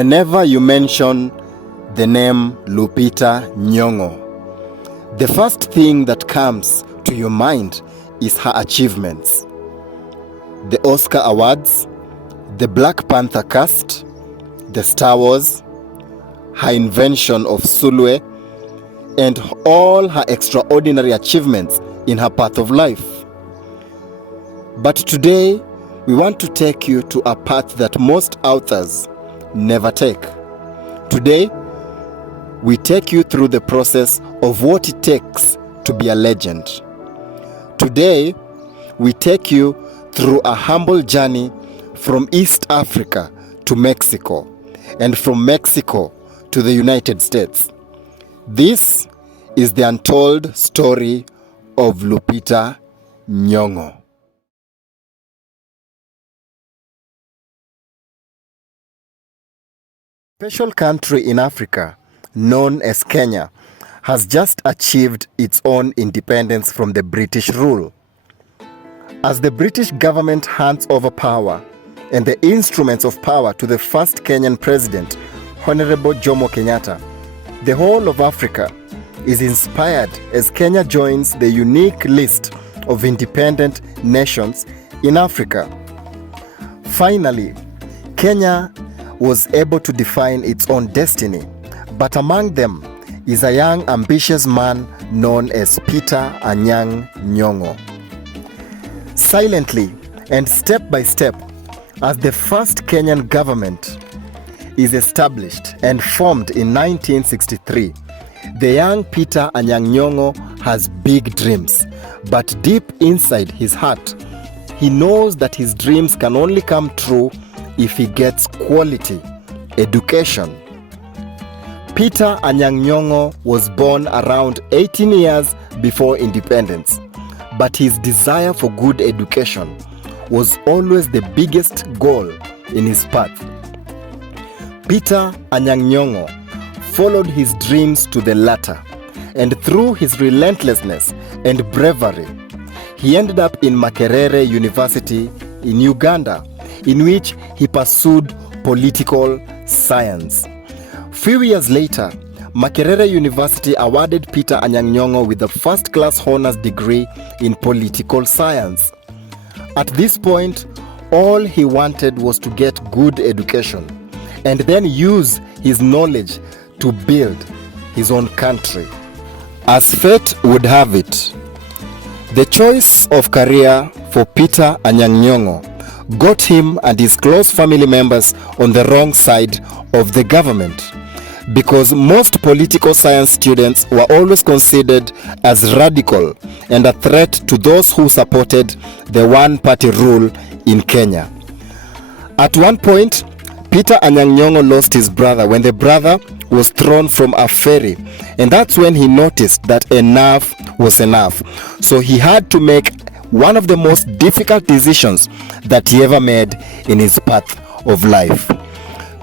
Whenever you mention the name Lupita Nyong'o, the first thing that comes to your mind is her achievements. The Oscar Awards, the Black Panther cast, the Star Wars, her invention of Sulwe, and all her extraordinary achievements in her path of life. But today, we want to take you to a path that most authors never take. Today, we take you through the process of what it takes to be a legend. Today, we take you through a humble journey from East Africa to Mexico, and from Mexico to the United States. This is the untold story of Lupita Nyong'o. Special country in Africa, known as Kenya, has just achieved its own independence from the British rule. As the British government hands over power and the instruments of power to the first Kenyan president, Honorable Jomo Kenyatta, the whole of Africa is inspired as Kenya joins the unique list of independent nations in Africa. Finally, Kenya was able to define its own destiny, but among them is a young, ambitious man known as Peter Anyang' Nyong'o. Silently and step by step, as the first Kenyan government is established and formed in 1963, the young Peter Anyang' Nyong'o has big dreams, but deep inside his heart, he knows that his dreams can only come true if he gets quality education. Peter Anyang' Nyong'o was born around 18 years before independence, but his desire for good education was always the biggest goal in his path. Peter Anyang' Nyong'o followed his dreams to the latter, and through his relentlessness and bravery, he ended up in Makerere University in Uganda, in which he pursued political science. Few years later, Makerere University awarded Peter Anyang' Nyong'o with a first-class honors degree in political science. At this point, all he wanted was to get good education and then use his knowledge to build his own country. As fate would have it, the choice of career for Peter Anyang' Nyong'o got him and his close family members on the wrong side of the government, because most political science students were always considered as radical and a threat to those who supported the one-party rule in Kenya. At one point, Peter Anyang' Nyong'o lost his brother when the brother was thrown from a ferry, and that's when he noticed that enough was enough. So he had to make one of the most difficult decisions that he ever made in his path of life.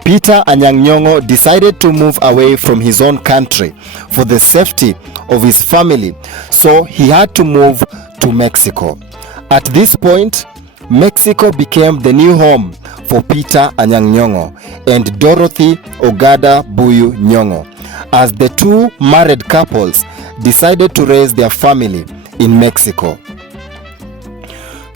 Peter Anyang' Nyong'o decided to move away from his own country for the safety of his family, so he had to move to Mexico. At this point, Mexico became the new home for Peter Anyang' Nyong'o and Dorothy Ogada Buyu Nyong'o, as the two married couples decided to raise their family in Mexico.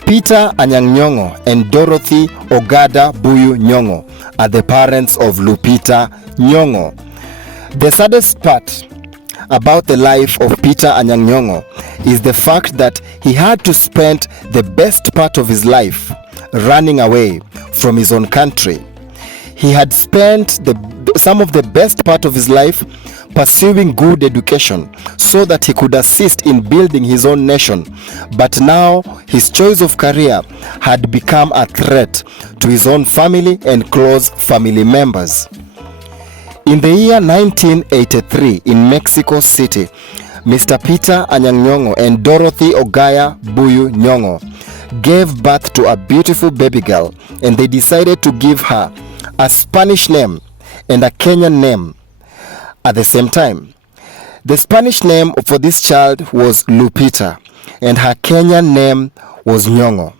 Peter Anyang' Nyong'o and Dorothy Ogada Buyu Nyong'o are the parents of Lupita Nyong'o. The saddest part about the life of Peter Anyang' Nyong'o is the fact that he had to spend the best part of his life running away from his own country. He had spent some of the best part of his life pursuing good education so that he could assist in building his own nation, but now his choice of career had become a threat to his own family and close family members. In the year 1983 in Mexico City, Mr. Peter Anyang' Nyong'o and Dorothy Ogaya Buyu Nyong'o gave birth to a beautiful baby girl, and they decided to give her a Spanish name and a Kenyan name at the same time. The Spanish name for this child was Lupita, and her Kenyan name was Nyong'o.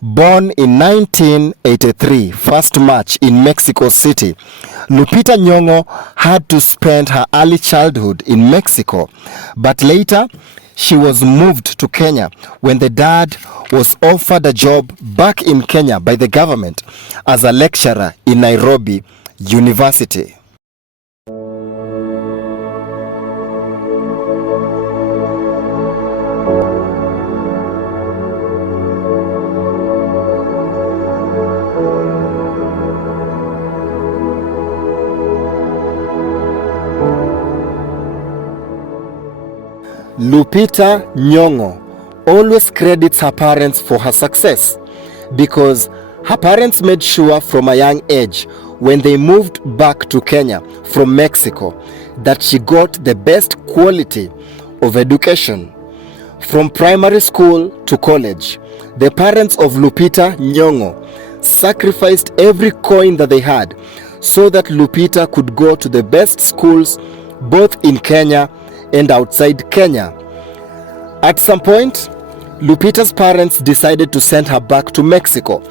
Born in 1983, 1st March in Mexico City, Lupita Nyong'o had to spend her early childhood in Mexico, but later she was moved to Kenya when the dad was offered a job back in Kenya by the government as a lecturer in Nairobi University. Lupita Nyong'o always credits her parents for her success because her parents made sure from a young age when they moved back to Kenya from Mexico that she got the best quality of education. From primary school to college, the parents of Lupita Nyong'o sacrificed every coin that they had so that Lupita could go to the best schools both in Kenya and outside Kenya. At some point, Lupita's parents decided to send her back to Mexico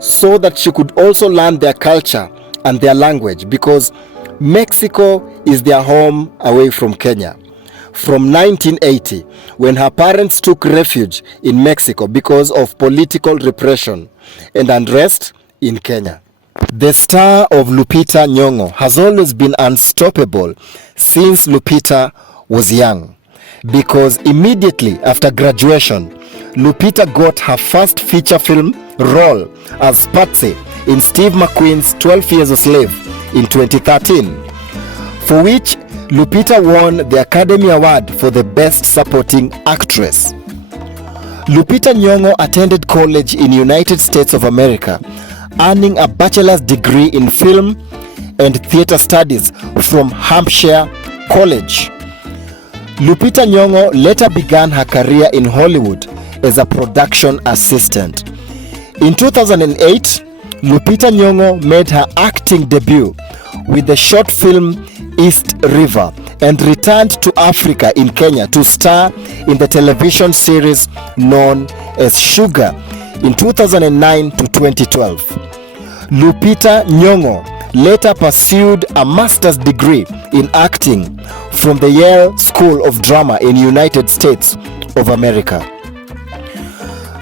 so that she could also learn their culture and their language because Mexico is their home away from Kenya. From 1980, when her parents took refuge in Mexico because of political repression and unrest in Kenya. The star of Lupita Nyong'o has always been unstoppable since Lupita was young, because immediately after graduation, Lupita got her first feature film role as Patsy in Steve McQueen's 12 Years a Slave in 2013, for which Lupita won the Academy Award for the Best Supporting Actress. Lupita Nyong'o attended college in United States of America, earning a bachelor's degree in film and theater studies from Hampshire College. Lupita Nyong'o later began her career in Hollywood as a production assistant. In 2008, Lupita Nyong'o made her acting debut with the short film East River and returned to Africa in Kenya to star in the television series known as Sugar in 2009 to 2012. Lupita Nyong'o later pursued a master's degree in acting from the Yale School of Drama in United States of America.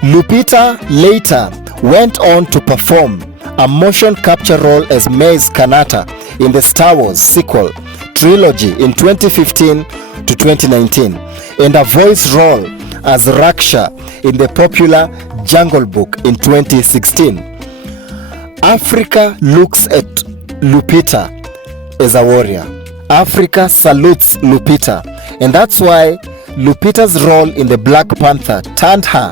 Lupita later went on to perform a motion capture role as Maze Kanata in the Star Wars sequel trilogy in 2015 to 2019 and a voice role as Raksha in the popular Jungle Book in 2016. Africa looks at Lupita as a warrior. Africa salutes Lupita, and that's why Lupita's role in the Black Panther turned her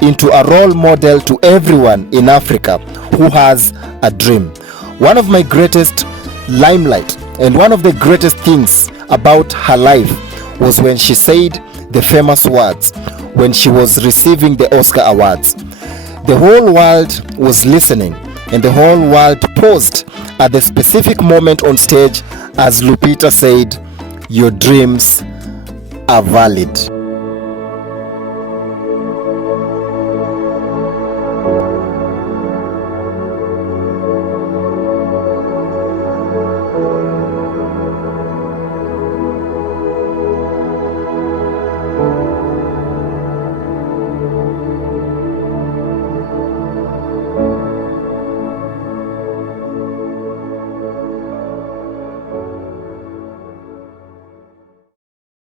into a role model to everyone in Africa who has a dream. One of my greatest limelight and one of the greatest things about her life was when she said the famous words when she was receiving the Oscar Awards. The whole world was listening and the whole world paused at the specific moment on stage as Lupita said, "Your dreams are valid."